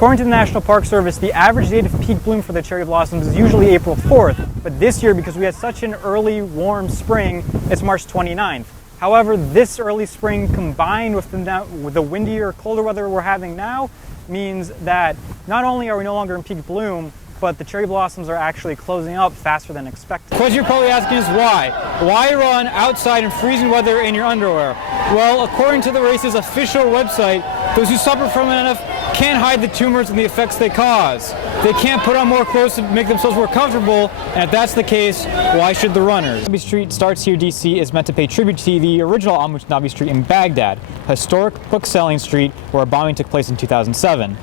According to the National Park Service, the average date of peak bloom for the cherry blossoms is usually April 4th, but this year, because we had such an early warm spring, it's March 29th. However, this early spring combined with the windier, colder weather we're having now means that not only are we no longer in peak bloom, but the cherry blossoms are actually closing up faster than expected. The question you're probably asking is why? Why run outside in freezing weather in your underwear? Well, according to the race's official website, those who suffer from NF can't hide the tumors and the effects they cause. They can't put on more clothes to make themselves more comfortable, and if that's the case, why should the runners? Nabi Street Starts Here DC is meant to pay tribute to the original Nabi Street in Baghdad, a historic book-selling street where a bombing took place in 2007.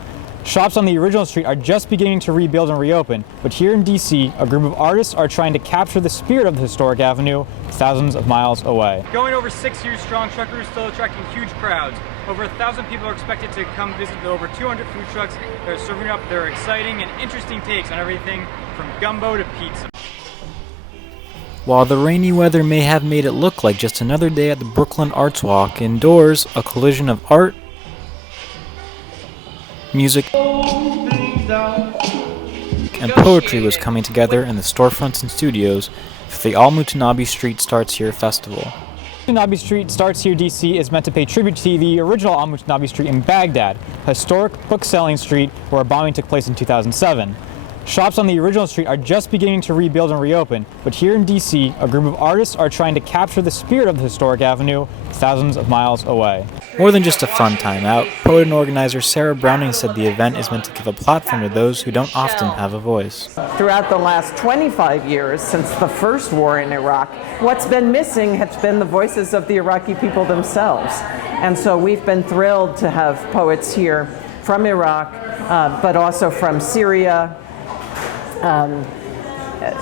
Shops on the original street are just beginning to rebuild and reopen, but here in DC, a group of artists are trying to capture the spirit of the historic avenue thousands of miles away. Going over 6 years strong, truck route is still attracting huge crowds. Over 1,000 people are expected to come visit the over 200 food trucks that are serving up their exciting and interesting takes on everything from gumbo to pizza. While the rainy weather may have made it look like just another day at the Brooklyn Arts Walk, indoors, a collision of art, music, and poetry was coming together in the storefronts and studios for the Al-Mutanabbi Street Starts Here festival. Nabi Street Starts Here DC is meant to pay tribute to the original Nabi Street in Baghdad, a historic book-selling street where a bombing took place in 2007. Shops on the original street are just beginning to rebuild and reopen, but here in DC, a group of artists are trying to capture the spirit of the historic avenue thousands of miles away. More than just a fun time out, poet and organizer Sarah Browning said the event is meant to give a platform to those who don't often have a voice. Throughout the last 25 years, since the first war in Iraq, what's been missing has been the voices of the Iraqi people themselves. And so we've been thrilled to have poets here from Iraq, but also from Syria,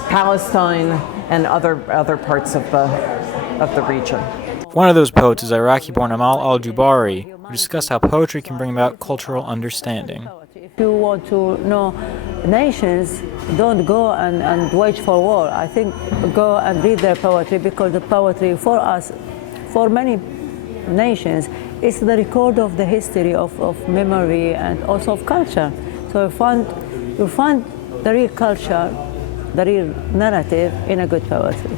Palestine, and other parts of the region. One of those poets is Iraqi-born Amal al-Jubari, who discussed how poetry can bring about cultural understanding. If you want to know nations, don't go and wage for war. I think go and read their poetry, because the poetry for us, for many nations, is the record of the history of memory and also of culture. So you find the real culture, the real narrative in a good poetry.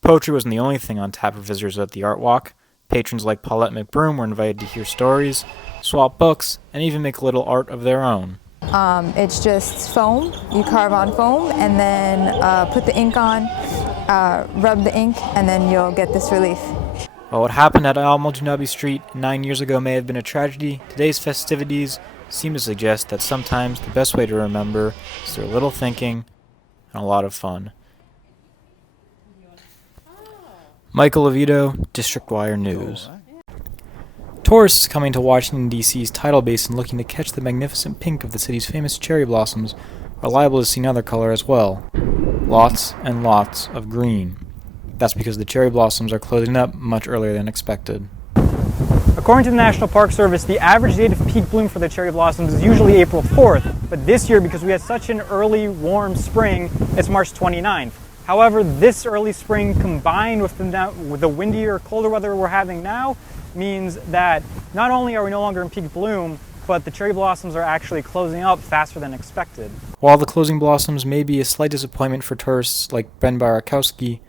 Poetry wasn't the only thing on tap for visitors at the Art Walk. Patrons like Paulette McBroom were invited to hear stories, swap books, and even make a little art of their own. It's just foam. You carve on foam and then put the ink on, rub the ink, and then you'll get this relief. While what happened at Al-Mutanabbi Street 9 years ago may have been a tragedy, today's festivities seem to suggest that sometimes the best way to remember is through a little thinking and a lot of fun. Michael Lovito, District Wire News. Tourists coming to Washington, D.C.'s tidal basin looking to catch the magnificent pink of the city's famous cherry blossoms are liable to see another color as well. Lots and lots of green. That's because the cherry blossoms are closing up much earlier than expected. According to the National Park Service, the average date of peak bloom for the cherry blossoms is usually April 4th, but this year, because we had such an early warm spring, it's March 29th. However, this early spring combined with the windier, colder weather we're having now means that not only are we no longer in peak bloom, but the cherry blossoms are actually closing up faster than expected. While the closing blossoms may be a slight disappointment for tourists like Ben Barakowski,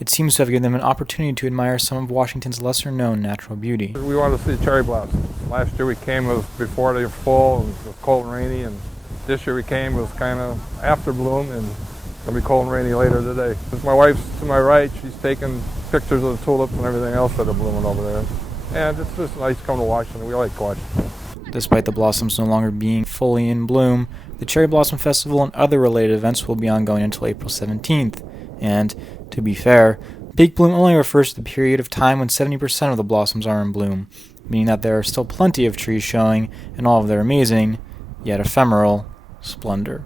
it seems to have given them an opportunity to admire some of Washington's lesser-known natural beauty. We wanted to see cherry blossoms. Last year we came, it was before they were full, it was cold and rainy, and this year we came, it was kind of after bloom, and it's going to be cold and rainy later today. My wife's to my right, she's taking pictures of the tulips and everything else that are blooming over there. And it's just nice coming to Washington. We like Washington. Despite the blossoms no longer being fully in bloom, the Cherry Blossom Festival and other related events will be ongoing until April 17th. And, to be fair, peak bloom only refers to the period of time when 70% of the blossoms are in bloom, meaning that there are still plenty of trees showing in all of their amazing, yet ephemeral, splendor.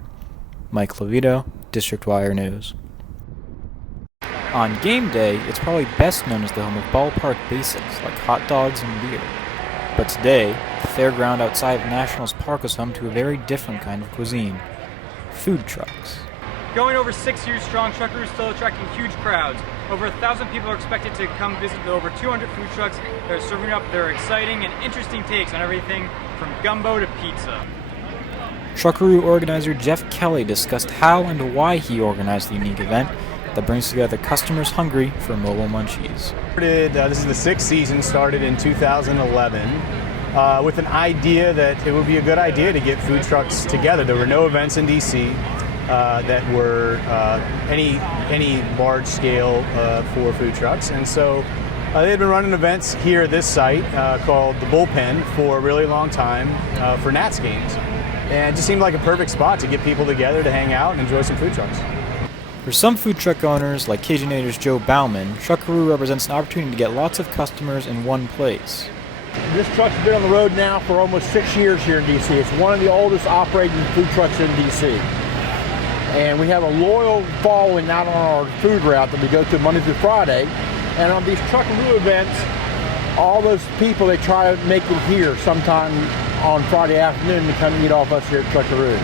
Mike Lovito, District Wire News. On game day, it's probably best known as the home of ballpark basics like hot dogs and beer. But today, the fairground outside of Nationals Park is home to a very different kind of cuisine: food trucks. Going over 6 years strong, truck route is still attracting huge crowds. Over 1,000 people are expected to come visit the over 200 food trucks that are serving up their exciting and interesting takes on everything from gumbo to pizza. Truckaroo organizer Jeff Kelly discussed how and why he organized the unique event that brings together customers hungry for mobile munchies. This is the sixth season, started in 2011, with an idea that it would be a good idea to get food trucks together. There were no events in DC that were any large scale for food trucks, and so they had been running events here at this site called the Bullpen for a really long time for Nats games, and it just seemed like a perfect spot to get people together to hang out and enjoy some food trucks. For some food truck owners, like Cajunators Joe Bauman, Truckaroo represents an opportunity to get lots of customers in one place. This truck's been on the road now for almost 6 years here in DC. It's one of the oldest operating food trucks in DC. And we have a loyal following out on our food route that we go to Monday through Friday. And on these Truckaroo events, all those people, they try to make it here sometime on Friday afternoon to come eat off us here at Truckaroo.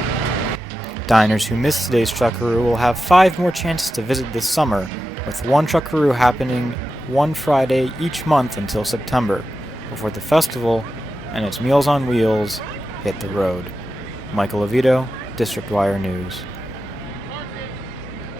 Diners who missed today's Truckaroo will have 5 more chances to visit this summer, with one Truckaroo happening one Friday each month until September, before the festival and its Meals on Wheels hit the road. Michael Lovito, District Wire News.